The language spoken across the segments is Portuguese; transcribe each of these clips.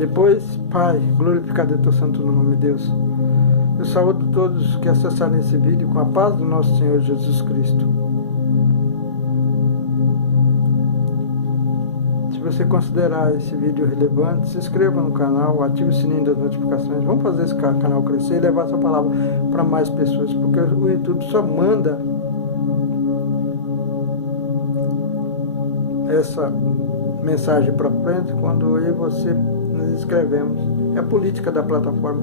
Depois, Pai, glorificado é teu santo nome, Deus. Eu saúdo todos que acessaram esse vídeo com a paz do nosso Senhor Jesus Cristo. Se você considerar esse vídeo relevante, se inscreva no canal, ative o sininho das notificações. Vamos fazer esse canal crescer e levar essa palavra para mais pessoas, porque o YouTube só manda essa mensagem para frente quando eu e você nos inscrevemos. É a política da plataforma,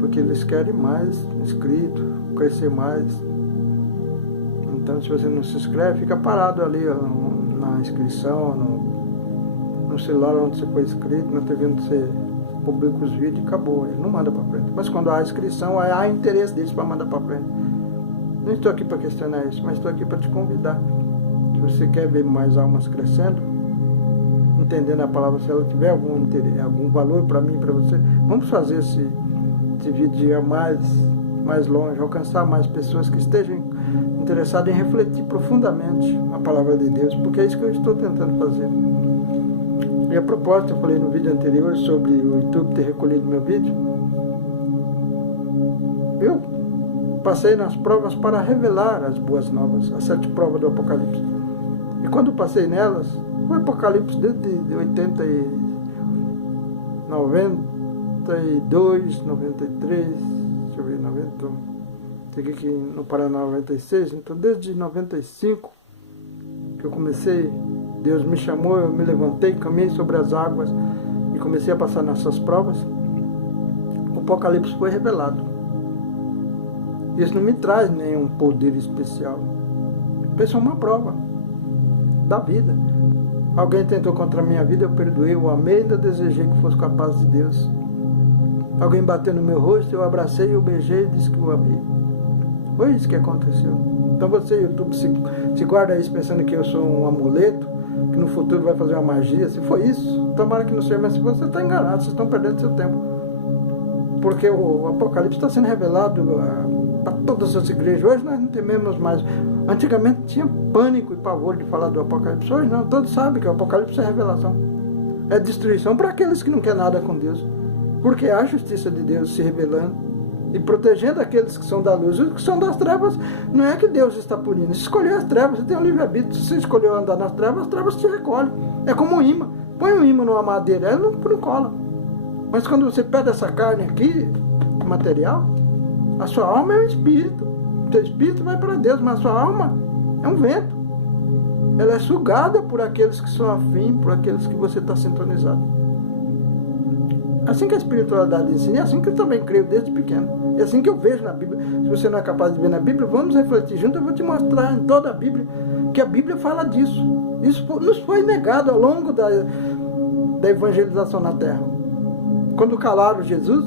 porque eles querem mais inscritos, crescer mais. Então, se você não se inscreve, fica parado ali, ó, na inscrição, no celular onde você foi inscrito, na TV onde você publica os vídeos, e acabou, ele não manda para frente. Mas quando há inscrição, há interesse deles para mandar para frente. Não estou aqui para questionar isso, mas estou aqui para te convidar. Se você quer ver mais almas crescendo, entendendo a palavra, se ela tiver algum interesse, algum valor para mim, para você, vamos fazer esse vídeo ir mais longe, alcançar mais pessoas que estejam interessadas em refletir profundamente a palavra de Deus, porque é isso que eu estou tentando fazer. E a propósito, eu falei no vídeo anterior sobre o YouTube ter recolhido meu vídeo. Eu passei nas provas para revelar as boas novas, as 7 provas do Apocalipse. E quando passei nelas, o Apocalipse desde 92, 93, deixa eu ver, 90, cheguei aqui no Paraná 96, então desde 95 que eu comecei, Deus me chamou, eu me levantei, caminhei sobre as águas e comecei a passar nessas provas. O Apocalipse foi revelado. Isso não me traz nenhum poder especial. Isso é uma prova da vida. Alguém tentou contra a minha vida, eu perdoei, eu amei, ainda desejei que fosse capaz de Deus. Alguém bateu no meu rosto, eu abracei, eu beijei e disse que eu amei. Foi isso que aconteceu. Então você, YouTube, se guarda isso pensando que eu sou um amuleto, que no futuro vai fazer uma magia. Se for isso, tomara que não seja, mas se você está enganado, vocês estão perdendo seu tempo. Porque o Apocalipse está sendo revelado para todas as igrejas. Hoje nós não tememos mais. Antigamente tinha pânico e pavor de falar do Apocalipse. Hoje não, todos sabem que o Apocalipse é revelação. É destruição para aqueles que não querem nada com Deus. Porque há a justiça de Deus se revelando e protegendo aqueles que são da luz. Os que são das trevas, não é que Deus está punindo. Se escolher as trevas, você tem um livre-arbítrio. Se você escolheu andar nas trevas, as trevas te recolhem. É como um imã. Põe um imã numa madeira, ela não cola. Mas quando você pega essa carne aqui, material, a sua alma é um espírito. O seu espírito vai para Deus, mas a sua alma é um vento. Ela é sugada por aqueles que são afins, por aqueles que você está sintonizado. Assim que a espiritualidade ensina, é assim que eu também creio desde pequeno. É assim que eu vejo na Bíblia. Se você não é capaz de ver na Bíblia, vamos refletir junto. Eu vou te mostrar em toda a Bíblia que a Bíblia fala disso. Isso nos foi negado ao longo da evangelização na Terra. Quando calaram Jesus,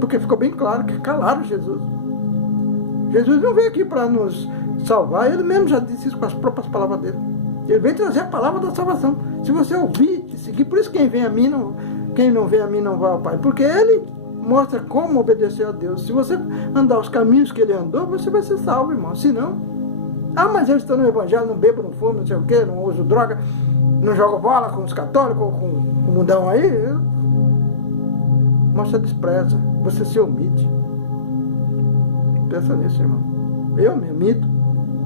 porque ficou bem claro que calaram Jesus. Jesus não veio aqui para nos salvar, ele mesmo já disse isso com as próprias palavras dele. Ele veio trazer a palavra da salvação. Se você ouvir e seguir, por isso quem vem a mim quem não vem a mim não vai ao Pai, porque ele mostra como obedecer a Deus. Se você andar os caminhos que ele andou, você vai ser salvo, irmão. Se não, mas eu estou no evangelho, não bebo, não fumo, não sei o que, não uso droga, não jogo bola com os católicos, com o mundão aí. Mostra despreza, você se omite. Pensa nisso, irmão. Eu me omito,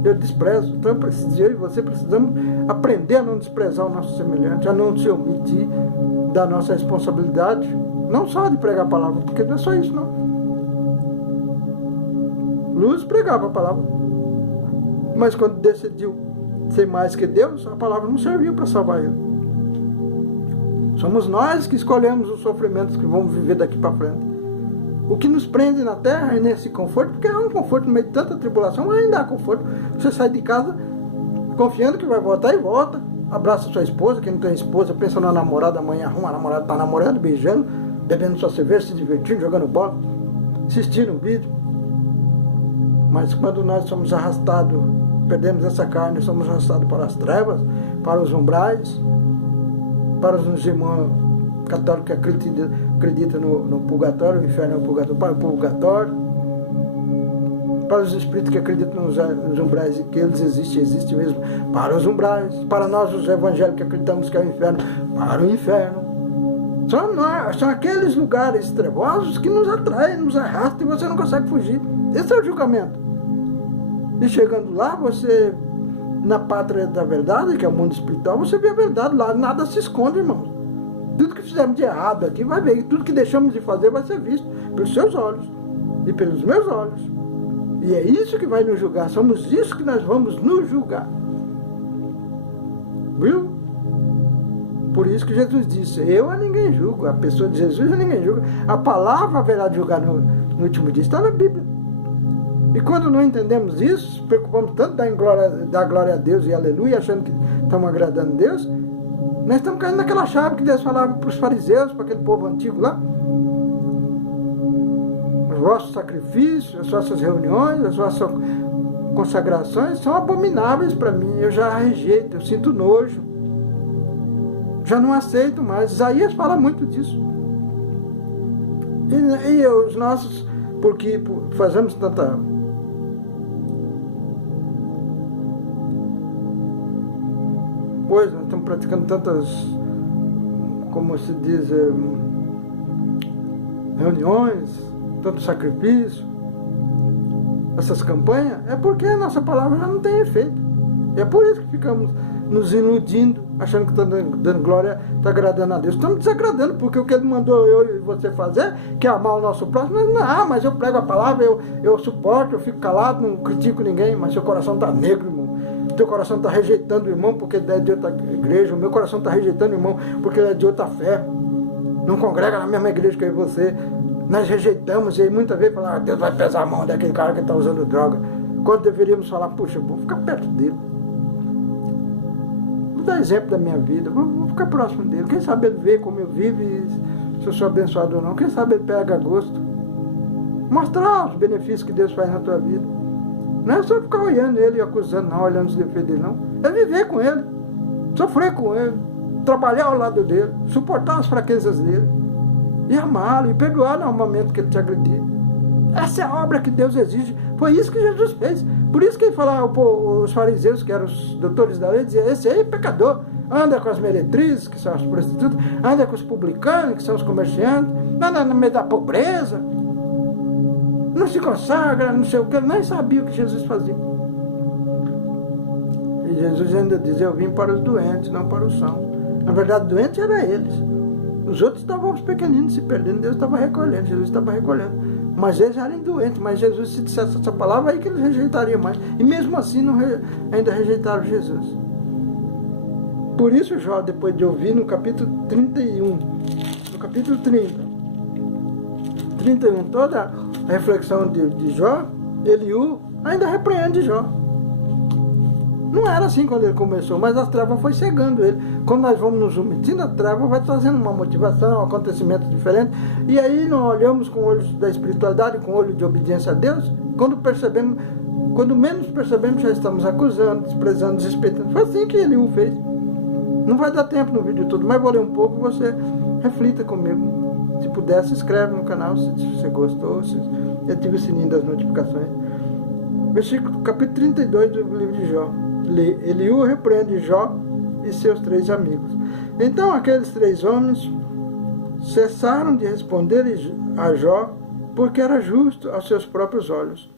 eu desprezo. Então eu e você precisamos aprender a não desprezar o nosso semelhante, a não se omitir da nossa responsabilidade, não só de pregar a palavra, porque não é só isso, não. Luz pregava a palavra, mas quando decidiu ser mais que Deus, a palavra não serviu para salvar ele. Somos nós que escolhemos os sofrimentos que vamos viver daqui para frente. O que nos prende na terra é nesse conforto, porque há um conforto no meio de tanta tribulação, mas ainda há conforto. Você sai de casa confiando que vai voltar e volta. Abraça sua esposa, quem não tem esposa, pensa na namorada, amanhã arruma, a namorada está namorando, beijando, bebendo sua cerveja, se divertindo, jogando bola, assistindo um vídeo. Mas quando nós somos arrastados, perdemos essa carne, somos arrastados para as trevas, para os umbrais, para os irmãos católicos que acreditam no purgatório, o inferno é o purgatório, para o purgatório, para os espíritos que acreditam nos umbrais e que eles existem mesmo, para os umbrais, para nós os evangélicos que acreditamos que é o inferno, para o inferno. São aqueles lugares trevosos que nos atraem, nos arrastam e você não consegue fugir. Esse é o julgamento. E chegando lá, você, na pátria da verdade, que é o mundo espiritual, você vê a verdade lá, nada se esconde, irmãos. Tudo que fizemos de errado aqui vai ver, tudo que deixamos de fazer vai ser visto pelos seus olhos e pelos meus olhos. E é isso que vai nos julgar, somos isso que nós vamos nos julgar. Viu? Por isso que Jesus disse, eu a ninguém julgo, a pessoa de Jesus a ninguém julga. A palavra haverá de julgar no último dia, está na Bíblia. E quando não entendemos isso, se preocupamos tanto da glória a Deus e aleluia, achando que estamos agradando a Deus, nós estamos caindo naquela chave que Deus falava para os fariseus, para aquele povo antigo lá. Os vossos sacrifícios, as vossas reuniões, as vossas consagrações são abomináveis para mim, eu já rejeito, eu sinto nojo. Já não aceito mais. Isaías fala muito disso. E os nossos, porque fazemos tanta coisa, nós estamos praticando tantas, como se diz, reuniões, tanto sacrifício, essas campanhas, é porque a nossa palavra já não tem efeito. É por isso que ficamos nos iludindo, achando que está dando glória, está agradando a Deus. Estamos desagradando, porque o que Ele mandou eu e você fazer, que é amar o nosso próximo, mas eu prego a palavra, eu suporto, eu fico calado, não critico ninguém, mas seu coração está negro, irmão. Teu coração está rejeitando o irmão porque ele é de outra igreja, o meu coração está rejeitando o irmão porque ele é de outra fé. Não congrega na mesma igreja que eu e você. Nós rejeitamos, e aí muitas vezes falamos, Deus vai pesar a mão daquele cara que está usando droga. Quando deveríamos falar, puxa, vou ficar perto dele. Vou dar exemplo da minha vida, vou ficar próximo dele. Quem sabe ele vê como eu vivo e se eu sou abençoado ou não. Quem sabe ele pega gosto. Mostrar os benefícios que Deus faz na tua vida. Não é só ficar olhando ele e acusando, não, olhando os defeitos dele, não. É viver com ele, sofrer com ele, trabalhar ao lado dele, suportar as fraquezas dele, e amá-lo, e perdoar no momento que ele te agredir. Essa é a obra que Deus exige. Foi isso que Jesus fez. Por isso que ele falava, os fariseus, que eram os doutores da lei, diziam, esse aí é pecador, anda com as meretrizes, que são as prostitutas, anda com os publicanos, que são os comerciantes, anda no meio da pobreza, não se consagra, não sei o que, nem sabia o que Jesus fazia. E Jesus ainda diz, eu vim para os doentes, não para os sãos. Na verdade, doentes eram eles. Os outros estavam os pequeninos se perdendo, Deus estava recolhendo, Jesus estava recolhendo. Mas eles eram doentes, mas Jesus, se dissesse essa palavra, aí que eles rejeitariam mais. E mesmo assim, ainda rejeitaram Jesus. Por isso, Jó, depois de ouvir no capítulo 31, no capítulo 31, toda a reflexão de Jó, Eliú ainda repreende Jó. Não era assim quando ele começou, mas as trevas foi cegando ele. Quando nós vamos nos omitindo, a treva vai trazendo uma motivação, um acontecimento diferente. E aí nós olhamos com olhos da espiritualidade, com olho de obediência a Deus. Quando menos percebemos, já estamos acusando, desprezando, desrespeitando. Foi assim que Eliú fez. Não vai dar tempo no vídeo todo, mas vou ler um pouco e você reflita comigo. Se puder, se inscreve no canal, se você gostou, se ative o sininho das notificações. Versículo, capítulo 32 do livro de Jó. Eliú repreende Jó e seus 3 amigos. Então aqueles 3 homens cessaram de responder a Jó, porque era justo aos seus próprios olhos.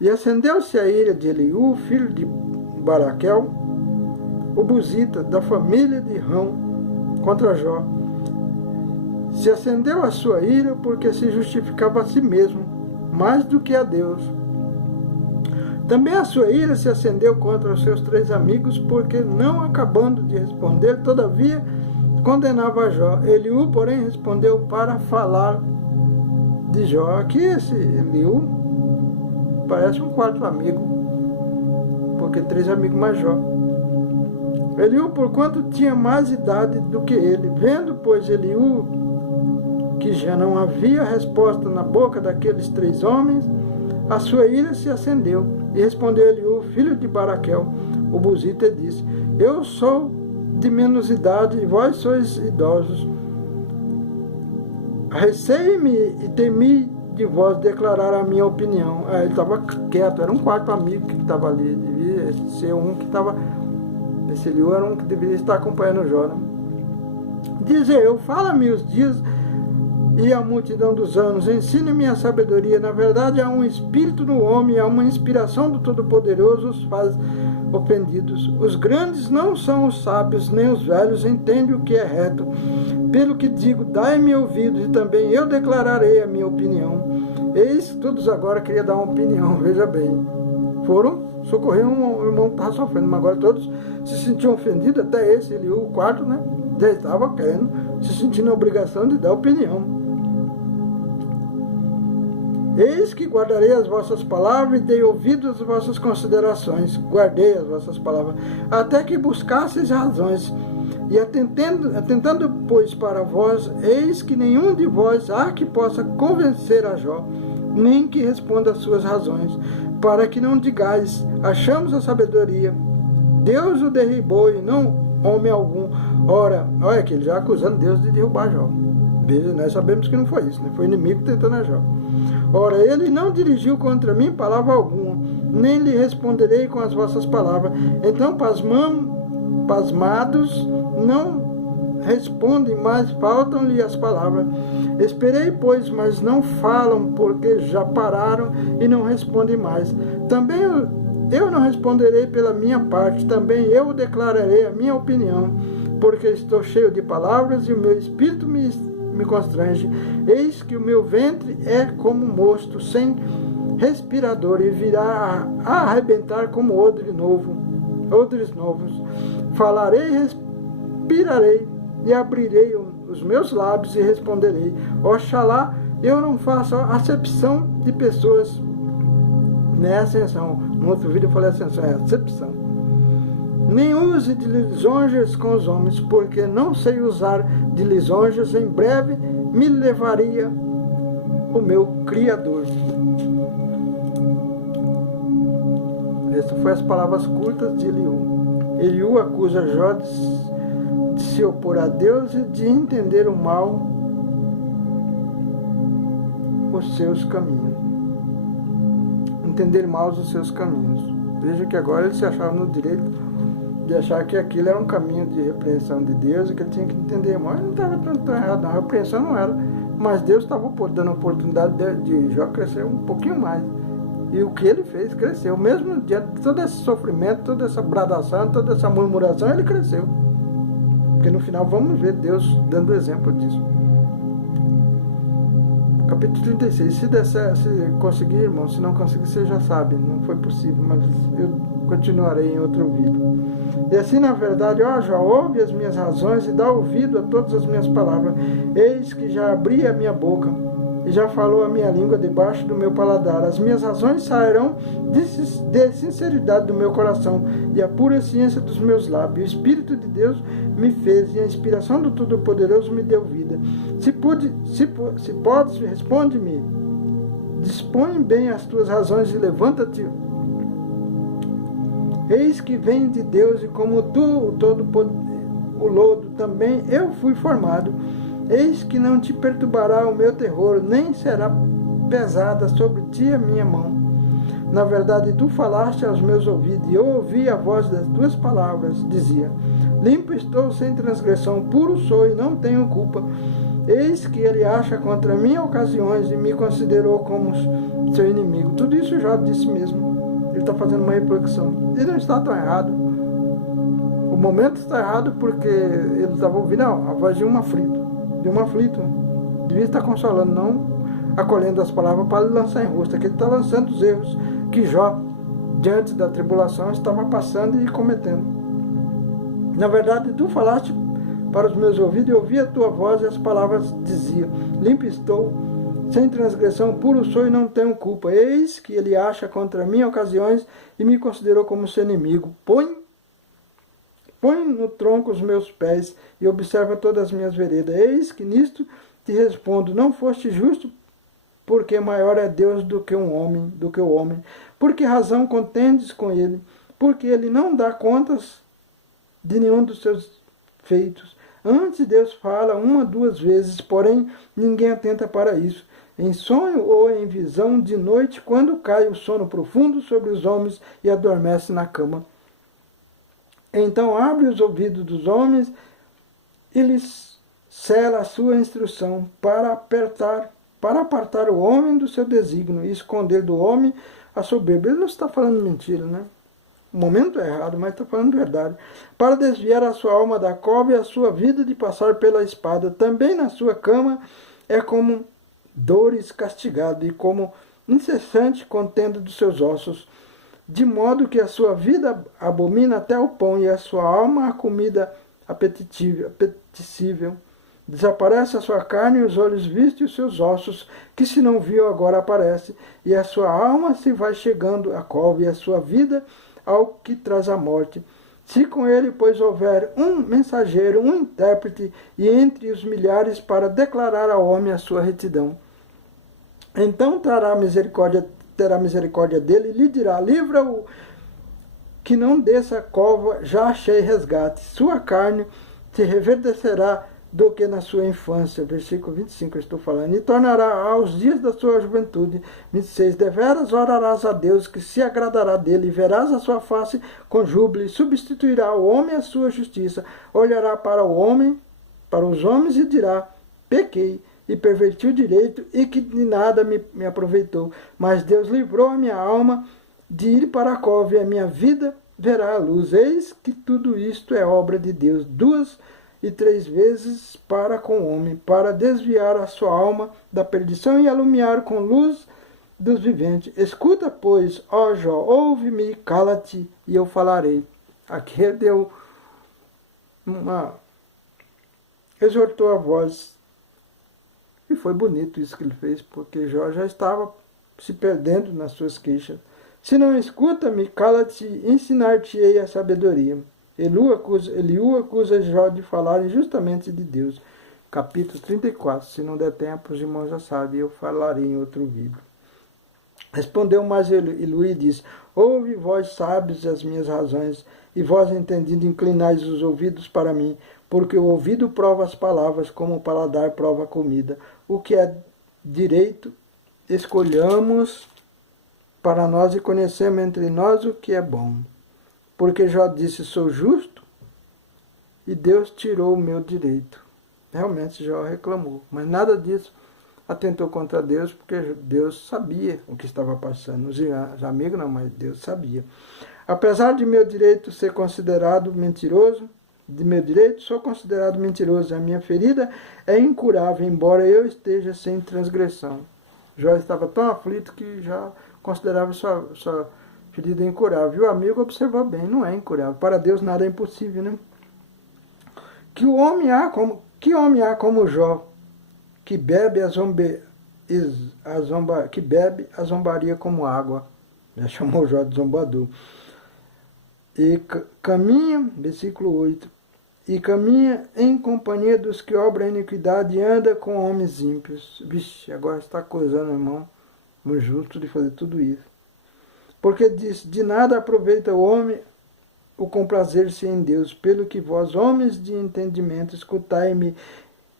E acendeu-se a ira de Eliú, filho de Baraquel, o buzita, da família de Rão, contra Jó. Se acendeu a sua ira porque se justificava a si mesmo, mais do que a Deus. Também a sua ira se acendeu contra os seus 3 amigos, porque, não acabando de responder, todavia condenava Jó. Eliú, porém, respondeu para falar de Jó. Aqui esse Eliú parece um 4º amigo, porque 3 amigos mais Jó. Eliú, porquanto tinha mais idade do que ele, vendo, pois, Eliú, que já não havia resposta na boca daqueles 3 homens, a sua ira se acendeu. E respondeu Eliú, filho de Baraquel, o buzita, e disse, eu sou de menos idade e vós sois idosos. Receie-me e temi de vós declarar a minha opinião. Ele estava quieto, era um 4º amigo que estava ali, devia ser um que estava, esse Eliú era um que deveria estar acompanhando Jó, né? Dize eu, fala-me os dias e a multidão dos anos, ensine-me a sabedoria. Na verdade, há um espírito no homem, há uma inspiração do Todo-Poderoso, os faz ofendidos. Os grandes não são os sábios, nem os velhos entendem o que é reto. Pelo que digo, dai-me ouvidos, e também eu declararei a minha opinião. Eis que todos agora queriam dar uma opinião, veja bem. Foram socorrer um irmão que estava sofrendo, mas agora todos se sentiam ofendidos, até esse, ele, o quarto, né? Já estava querendo, se sentindo a obrigação de dar opinião. Eis que guardarei as vossas palavras e dei ouvido às vossas considerações. Guardei as vossas palavras, até que buscasseis razões. E atentando, pois, para vós, eis que nenhum de vós há que possa convencer a Jó, nem que responda às suas razões, para que não digais, achamos a sabedoria. Deus o derribou e não homem algum. Ora, olha aqui, ele já acusando Deus de derrubar Jó. Veja, nós sabemos que não foi isso, né? Foi o inimigo tentando a Jó. Ora, ele não dirigiu contra mim palavra alguma, nem lhe responderei com as vossas palavras. Então, pasmados, não respondem, mas faltam-lhe as palavras. Esperei, pois, mas não falam, porque já pararam e não respondem mais. Também eu não responderei pela minha parte, também eu declararei a minha opinião, porque estou cheio de palavras e o meu espírito me constrange. Eis que o meu ventre é como mosto, sem respirador, e virá a arrebentar como odres novos. Falarei, respirarei, e abrirei os meus lábios e responderei. Oxalá eu não faça acepção de pessoas. Não é ascensão. No outro vídeo eu falei ascensão, é acepção. Nem use de lisonjas com os homens, porque não sei usar de lisonjas. Em breve me levaria o meu Criador. Essas foram as palavras curtas de Eliú. Eliú acusa Jó de se opor a Deus e de entender o mal os seus caminhos. Entender mal os seus caminhos. Veja que agora ele se achava no direito de achar que aquilo era um caminho de repreensão de Deus e que ele tinha que entender mal. Ele não estava tão errado, não. A repreensão não era. Mas Deus estava dando a oportunidade de Jó crescer um pouquinho mais. E o que ele fez, cresceu. Mesmo diante de todo esse sofrimento, toda essa bradação, toda essa murmuração, ele cresceu. Porque no final vamos ver Deus dando exemplo disso. Capítulo 36. Se der certo, se conseguir, irmão, se não conseguir, você já sabe, não foi possível, mas eu continuarei em outro vídeo. E assim, na verdade, ó Jó, ouve as minhas razões e dá ouvido a todas as minhas palavras. Eis que já abri a minha boca e já falou a minha língua debaixo do meu paladar. As minhas razões sairão de sinceridade do meu coração e a pura ciência dos meus lábios. O Espírito de Deus me fez e a inspiração do Todo-Poderoso me deu vida. Se podes, responde-me. Dispõe bem as tuas razões e levanta-te. Eis que vem de Deus, e como tu, o lodo, também eu fui formado. Eis que não te perturbará o meu terror, nem será pesada sobre ti a minha mão. Na verdade, tu falaste aos meus ouvidos, e eu ouvi a voz das tuas palavras. Dizia, limpo estou, sem transgressão, puro sou e não tenho culpa. Eis que ele acha contra mim ocasiões e me considerou como seu inimigo. Tudo isso já disse mesmo. Ele está fazendo uma reflexão. Ele não está tão errado. O momento está errado porque ele estava ouvindo a voz de um aflito. Devia estar consolando, não acolhendo as palavras para ele lançar em rosto. Aqui ele está lançando os erros que Jó, diante da tribulação, estava passando e cometendo. Na verdade, tu falaste para os meus ouvidos, e ouvi a tua voz, e as palavras diziam, limpo estou, sem transgressão, puro sou e não tenho culpa. Eis que ele acha contra mim ocasiões e me considerou como seu inimigo. Põe no tronco os meus pés e observa todas as minhas veredas. Eis que nisto te respondo, não foste justo, porque maior é Deus do que o homem. Por que razão contendes com ele? Porque ele não dá contas de nenhum dos seus feitos. Antes Deus fala 1 ou 2 vezes, porém ninguém atenta para isso. Em sonho ou em visão de noite, quando cai o sono profundo sobre os homens e adormece na cama. Então abre os ouvidos dos homens e lhes sela a sua instrução para apartar o homem do seu desígnio e esconder do homem a soberba. Ele não está falando mentira, né? O momento é errado, mas está falando verdade. Para desviar a sua alma da cova e a sua vida de passar pela espada. Também na sua cama é como dores castigado e como incessante contenda dos seus ossos, de modo que a sua vida abomina até o pão e a sua alma a comida apetecível. Desaparece a sua carne e os olhos vistos e os seus ossos, que se não viu agora aparece, e a sua alma se vai chegando à cova e a sua vida ao que traz a morte. Se com ele, pois, houver um mensageiro, um intérprete, e entre os milhares para declarar ao homem a sua retidão, então terá misericórdia dele e lhe dirá, livra-o que não desça a cova, já achei resgate. Sua carne se reverdecerá do que na sua infância. Versículo 25 eu estou falando. E tornará aos dias da sua juventude. 26. Deveras orarás a Deus, que se agradará dele, e verás a sua face com júbilo, e substituirá ao homem a sua justiça. Olhará para o homem, para os homens, e dirá, pequei, e perverti o direito, e que de nada me aproveitou. Mas Deus livrou a minha alma de ir para a cova, e a minha vida verá a luz. Eis que tudo isto é obra de Deus, 2 e 3 vezes para com o homem, para desviar a sua alma da perdição e alumiar com luz dos viventes. Escuta, pois, ó Jó, ouve-me, cala-te, e eu falarei. Aqui deu exortou a voz. E foi bonito isso que ele fez, porque Jó já estava se perdendo nas suas queixas. Se não escuta-me, cala-te, ensinar-te-ei a sabedoria. Eliú acusa Jó de falar injustamente de Deus. Capítulo 34. Se não der tempo, os irmãos já sabem, eu falarei em outro vídeo. Respondeu mais Eliú e disse, ouve, vós sábios, as minhas razões, e vós entendido, inclinais os ouvidos para mim, porque o ouvido prova as palavras, como o paladar prova a comida. O que é direito, escolhamos para nós e conhecemos entre nós o que é bom. Porque Jó disse, sou justo, e Deus tirou o meu direito. Realmente Jó reclamou, mas nada disso atentou contra Deus, porque Deus sabia o que estava passando. Os amigos não, mas Deus sabia. Apesar de meu direito ser considerado mentiroso, sou considerado mentiroso. A minha ferida é incurável, embora eu esteja sem transgressão. Jó estava tão aflito que já considerava sua ferida incurável. E o amigo observou bem, não é incurável. Para Deus nada é impossível, né? Que homem há como Jó, que bebe a zombaria como água. Já chamou Jó de zombador. E caminha, versículo 8, e caminha em companhia dos que obram a iniquidade e anda com homens ímpios. Vixe, agora está acusando, irmão, o justo de fazer tudo isso. Porque diz, de nada aproveita o homem o comprazer-se em Deus, pelo que vós, homens de entendimento, escutai-me,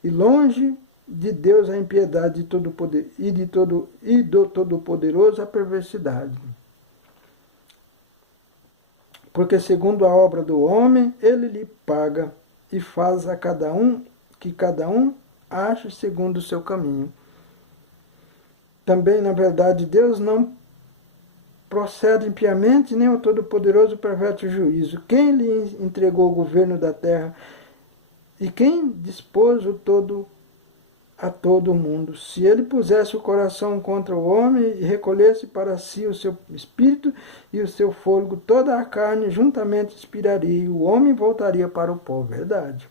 e longe de Deus a impiedade de todo poder, e do Todo-Poderoso a perversidade. Porque segundo a obra do homem, ele lhe paga, e faz a cada um, que cada um ache segundo o seu caminho. Também, na verdade, Deus não procede impiamente, nem o Todo-Poderoso perverte o juízo. Quem lhe entregou o governo da terra, e quem dispôs a todo o mundo? Se ele pusesse o coração contra o homem e recolhesse para si o seu espírito e o seu fôlego, toda a carne juntamente expiraria, e o homem voltaria para o pó. Verdade.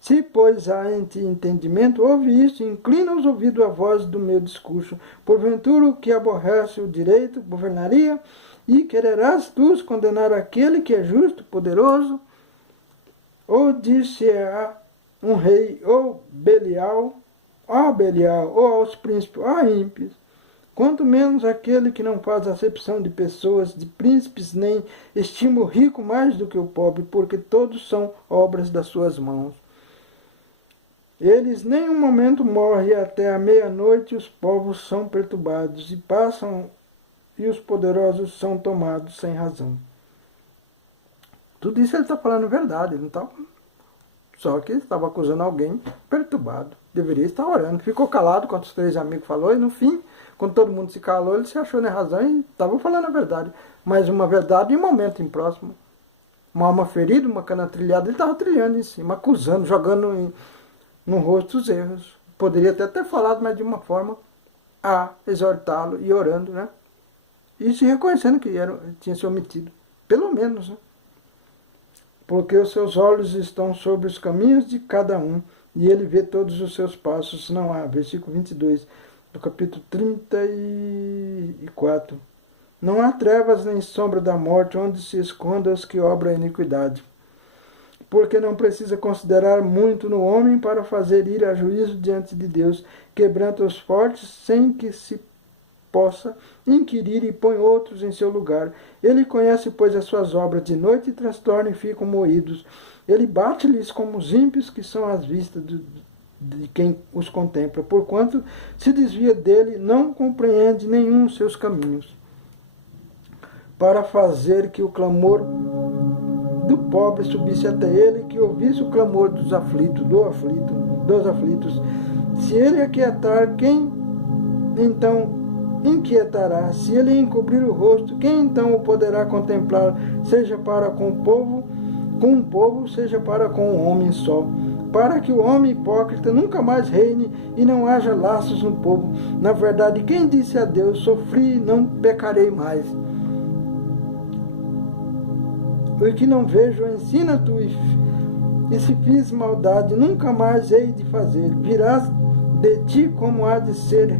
Se, pois, há em ti entendimento, ouve isso, inclina os ouvidos à voz do meu discurso. Porventura, o que aborrece o direito governaria, e quererás tu condenar aquele que é justo, poderoso? Ou disse-a um rei, ou Belial, ou aos príncipes, ó ímpios, quanto menos aquele que não faz acepção de pessoas, de príncipes, nem estima o rico mais do que o pobre, porque todos são obras das suas mãos. Eles nem um momento morrem, até a meia-noite os povos são perturbados, e passam, e os poderosos são tomados sem razão. Tudo isso ele está falando verdade, ele não está Só que estava acusando alguém perturbado. Deveria estar orando. Ficou calado quando os 3 amigos falou, e no fim, quando todo mundo se calou, ele se achou na razão e estava falando a verdade. Mas uma verdade em um momento impróximo. Uma alma ferida, uma cana trilhada, ele estava trilhando em cima, acusando, jogando no rosto os erros. Poderia até ter falado, mas de uma forma a exortá-lo e orando, né? E se reconhecendo que tinha se omitido. Pelo menos, né? Porque os seus olhos estão sobre os caminhos de cada um, e ele vê todos os seus passos. Não há, versículo 22, do capítulo 34. Não há trevas nem sombra da morte onde se escondam os que obram a iniquidade. Porque não precisa considerar muito no homem para fazer ir a juízo diante de Deus, quebranta os fortes sem que se possa inquirir e põe outros em seu lugar. Ele conhece, pois, as suas obras de noite e transtorna e ficam moídos. Ele bate-lhes como os ímpios que são às vistas de quem os contempla, porquanto se desvia dele, não compreende nenhum seus caminhos. Para fazer que o clamor do pobre subisse até ele, que ouvisse o clamor dos aflitos, dos aflitos. Se ele aquietar, quem então inquietará? Se ele encobrir o rosto, quem então o poderá contemplar? Seja para com um povo, seja para com um homem só. Para que o homem hipócrita nunca mais reine e não haja laços no povo. Na verdade, quem disse a Deus, sofri e não pecarei mais? O que não vejo, ensina tu, e se fiz maldade, nunca mais hei de fazer. Virás de ti como há de ser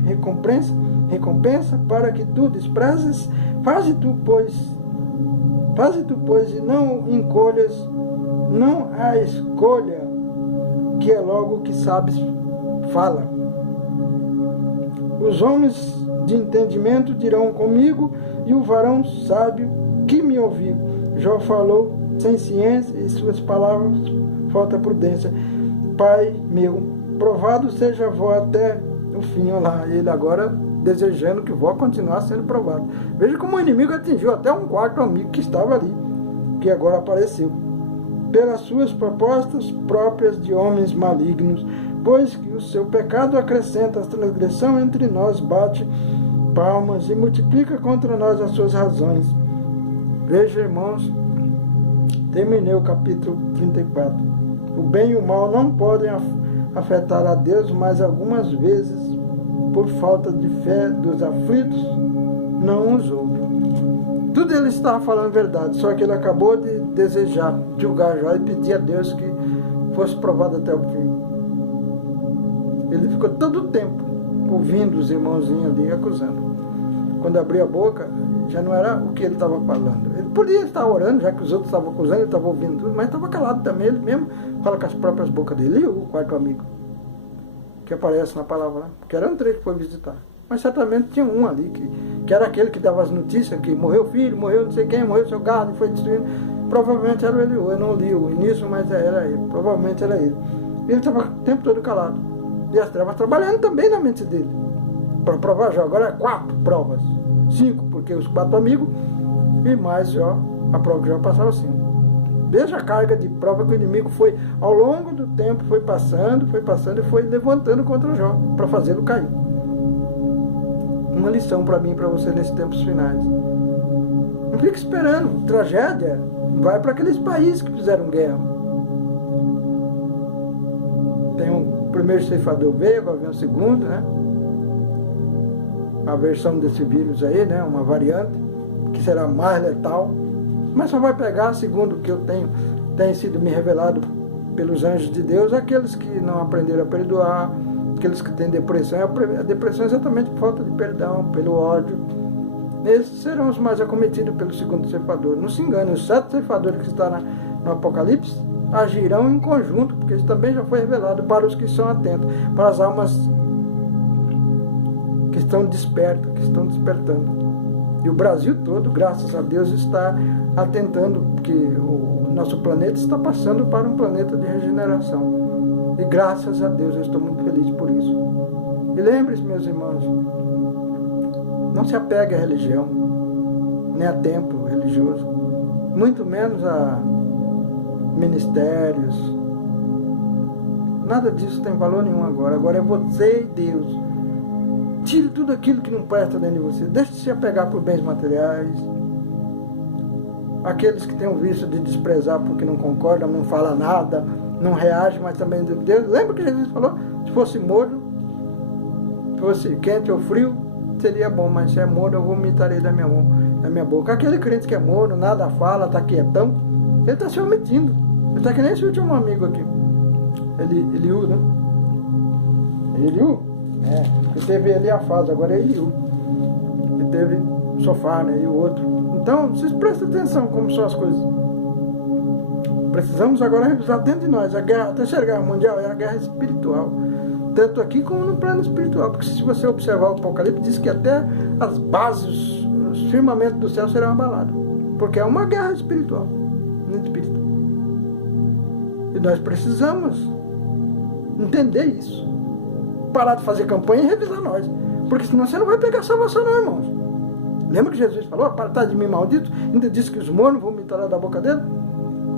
recompensa, para que tu desprezes. Faze tu, pois, e não encolhas, não a escolha, que é logo que sabes, fala. Os homens de entendimento dirão comigo, e o varão sábio que me ouviu. Jó falou sem ciência, e suas palavras falta prudência. Pai meu, provado seja vó até o fim. Olha lá, ele agora desejando que vó continuasse sendo provado. Veja como o inimigo atingiu até um quarto amigo que estava ali, que agora apareceu. Pelas suas propostas próprias de homens malignos, pois que o seu pecado acrescenta a transgressão entre nós, bate palmas e multiplica contra nós as suas razões. Veja, irmãos, terminei o capítulo 34. O bem e o mal não podem afetar a Deus, mas algumas vezes, por falta de fé dos aflitos, não os ouve. Tudo ele estava falando verdade, só que ele acabou de desejar, julgar Jó e pedir a Deus que fosse provado até o fim. Ele ficou todo o tempo ouvindo os irmãozinhos ali acusando. Quando abriu a boca, já não era o que ele estava falando. Ele podia estar orando, já que os outros estavam acusando, ele estava ouvindo tudo, mas estava calado também. Ele mesmo fala com as próprias bocas dele. E o quarto amigo, que aparece na palavra, que eram 3 que foi visitar. Mas certamente tinha um ali, que era aquele que dava as notícias, que morreu filho, morreu não sei quem, morreu seu gado, foi destruído. Provavelmente era ele. Eu não li o início, mas era ele. Provavelmente era ele. Ele estava o tempo todo calado. E as trevas trabalhando também na mente dele. Para provar já. Agora 4 provas. 5, porque os 4 amigos, e mais Jó, a prova que Jó passava 5. Veja a carga de prova que o inimigo foi, ao longo do tempo, foi passando e foi levantando contra Jó, para fazê-lo cair. Uma lição para mim e para você nesses tempos finais. Não fique esperando. Tragédia vai para aqueles países que fizeram guerra. Tem um primeiro ceifador veio, agora vem o segundo, né? A versão desse vírus aí, né? Uma variante, que será mais letal. Mas só vai pegar, segundo o que eu tem sido me revelado pelos anjos de Deus, aqueles que não aprenderam a perdoar, aqueles que têm depressão. A depressão é exatamente por falta de perdão, pelo ódio. Esses serão os mais acometidos pelo segundo ceifador. Não se engane, os 7 ceifadores que estão no Apocalipse agirão em conjunto, porque isso também já foi revelado para os que são atentos, para as almas que estão despertas, que estão despertando. E o Brasil todo, graças a Deus, está atentando, porque o nosso planeta está passando para um planeta de regeneração. E graças a Deus eu estou muito feliz por isso. E lembre-se, meus irmãos, não se apegue à religião, nem a templo religioso, muito menos a ministérios, Nada disso tem valor nenhum agora. Agora é você e Deus. Tire tudo aquilo que não presta dentro de você. Deixe de se apegar por bens materiais. Aqueles que têm o vício de desprezar porque não concordam, não falam nada, não reagem, mas também de Deus. Lembra que Jesus falou? Se fosse morno, se fosse quente ou frio, seria bom, mas se é morno, eu vomitarei da minha boca. Aquele crente que é morno, nada fala, está quietão, ele está se omitindo. Ele está que nem esse último amigo aqui. Eliú, né? Eliú? É, porque teve Eliafaz, agora é Eliú. E teve Sofá, né? E o outro. Então, vocês prestem atenção como são as coisas. Precisamos agora revisar dentro de nós. A Terceira Guerra Mundial é a guerra espiritual. Tanto aqui como no plano espiritual. Porque se você observar o Apocalipse, diz que até as bases, os firmamentos do céu serão abalados. Porque é uma guerra espiritual. No espírito. E nós precisamos entender isso. Parar de fazer campanha e revisar nós. Porque senão você não vai pegar salvação não, irmãos. Lembra que Jesus falou, apartai de mim, maldito? Ainda disse que os mornos vomitarão da boca dele?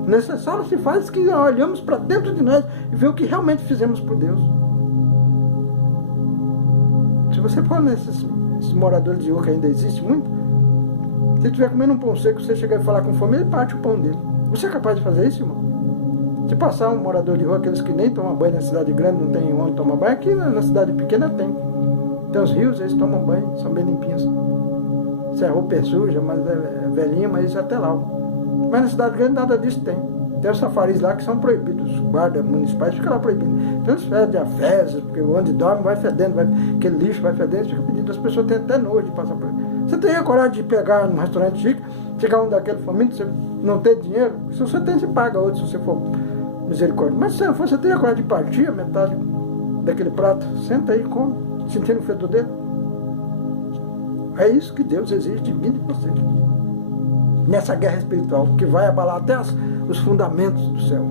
Necessário se faz que olhamos para dentro de nós e ver o que realmente fizemos por Deus. Se você for nesses moradores de rua que ainda existe muito, se estiver comendo um pão seco, você chegar e falar com fome, ele parte o pão dele. Você é capaz de fazer isso, irmão? Se passar um morador de rua, aqueles que nem tomam banho na cidade grande, não tem onde tomar banho, aqui na cidade pequena tem. Tem os rios, eles tomam banho, são bem limpinhos. Se a roupa é suja, mas é velhinha, mas isso é até lá. Mas na cidade grande nada disso tem. Tem os safaris lá que são proibidos. Os guardas municipais ficam lá proibidos. Tem os fedem a fezes, porque onde dorme vai fedendo, aquele lixo vai fedendo, fica pedindo. As pessoas têm até nojo de passar por aí. Você teria coragem de pegar num restaurante chique, chegar um daquele faminto, você não ter dinheiro? Se você tem, você paga outro, se você for misericórdia. Mas se não for, você teria coragem de partir a metade daquele prato? Senta aí e come, sentindo o fedor dele. É isso que Deus exige de mim e de você. Nessa guerra espiritual, que vai abalar até os fundamentos do céu.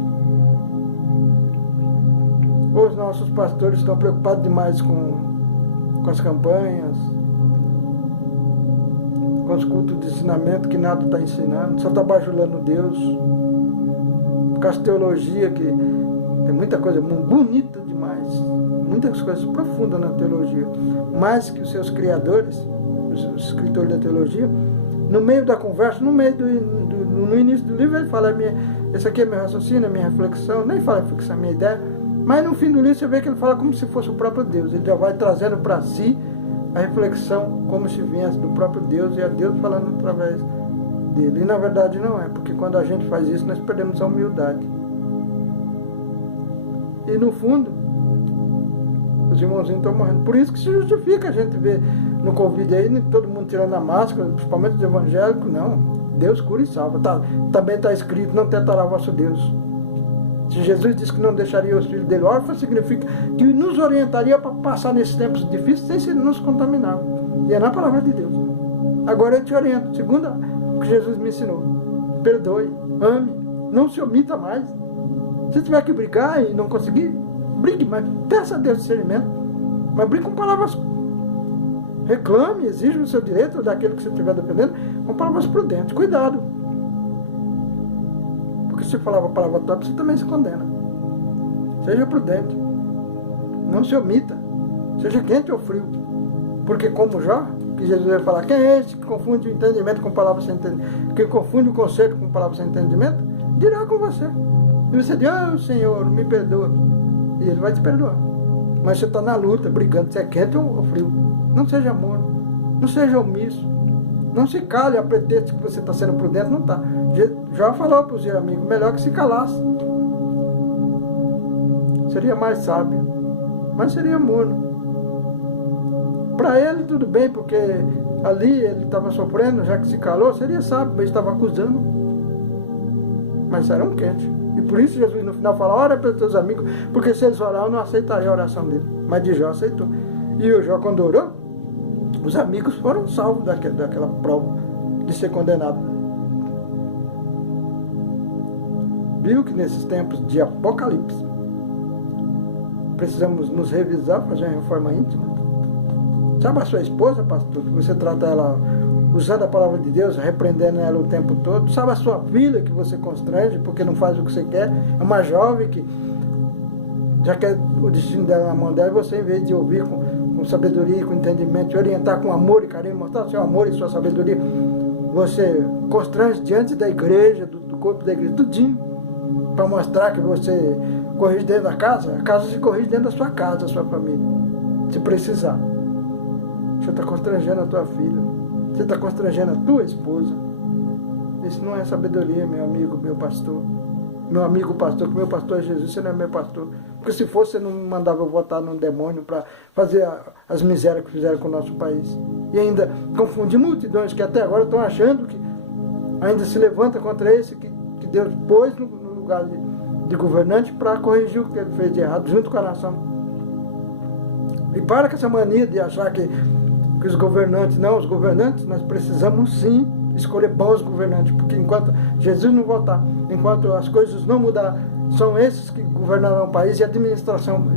Os nossos pastores estão preocupados demais com as campanhas, com os cultos de ensinamento que nada está ensinando, só está bajulando Deus. Com as teologias, que tem muita coisa bonita demais, muitas coisas profundas na teologia, mais que os seus criadores, os escritores da teologia. No meio da conversa, no início do livro, ele fala, esse aqui é meu raciocínio, minha reflexão, nem fala reflexão, minha ideia, mas no fim do livro você vê que ele fala como se fosse o próprio Deus. Ele já vai trazendo para si a reflexão como se viesse do próprio Deus, e é Deus falando através dele. E na verdade não é, porque quando a gente faz isso, nós perdemos a humildade. E no fundo, os irmãozinhos estão morrendo. Por isso que se justifica a gente ver no Covid aí, todo mundo tirando a máscara, principalmente os evangélicos. Não, Deus cura e salva. Também está escrito, não tentará o vosso Deus. Se Jesus disse que não deixaria os filhos dele órfãos, significa que nos orientaria para passar nesses tempos difíceis sem nos contaminar. E é na palavra de Deus. Agora eu te oriento, segundo o que Jesus me ensinou. Perdoe, ame, não se omita mais. Se tiver que brigar e não conseguir, brigue, mas peça a Deus discernimento. Mas brigue com palavras. Reclame, exija o seu direito daquele que você estiver defendendo, com palavras prudentes. Cuidado. Porque se falar a palavra torta, você também se condena. Seja prudente. Não se omita. Seja quente ou frio. Porque como Jó, que Jesus vai falar, quem é esse que confunde o entendimento com palavras sem entendimento? Que confunde o conceito com palavras sem entendimento? Dirá com você. E você diz, Senhor, me perdoa. E ele vai te perdoar. Mas você está na luta, brigando, se é quente ou frio. Não seja morno, não seja omisso, não se cale a pretexto que você está sendo prudente, não está. Já falou para os amigos, melhor que se calasse. Seria mais sábio, mas seria morno. Para ele tudo bem, porque ali ele estava sofrendo, já que se calou, seria sábio, mas estava acusando. Mas era um quente. E por isso Jesus no final fala, ora pelos teus amigos, porque se eles oraram, eu não aceitaria a oração dele. Mas de Jó aceitou. E o Jó, quando orou, os amigos foram salvos daquela prova de ser condenado. Viu que nesses tempos de Apocalipse precisamos nos revisar, fazer uma reforma íntima. Sabe a sua esposa, pastor, que você trata ela usando a palavra de Deus, repreendendo ela o tempo todo? Sabe a sua filha que você constrange porque não faz o que você quer? É uma jovem que Já que é o destino dela na mão dela, você, em vez de ouvir com sabedoria, com entendimento, de orientar com amor e carinho, mostrar seu amor e sua sabedoria, você constrange diante da igreja, do corpo da igreja, tudinho, para mostrar que você corrige dentro da casa. A casa se corrige dentro da sua casa, da sua família, se precisar. Você está constrangendo a tua filha, você está constrangendo a tua esposa. Isso não é sabedoria, meu amigo, meu pastor. Meu amigo pastor, que meu pastor é Jesus, você não é meu pastor. Porque se fosse, você não me mandava eu votar num demônio para fazer as misérias que fizeram com o nosso país. E ainda confundir multidões que até agora estão achando que ainda se levanta contra esse que Deus pôs no lugar de governante para corrigir o que ele fez de errado junto com a nação. E para com essa mania de achar que os governantes, não, os governantes, nós precisamos sim escolher bons governantes, porque enquanto Jesus não voltar, enquanto as coisas não mudar, são esses que governarão o país, e a administração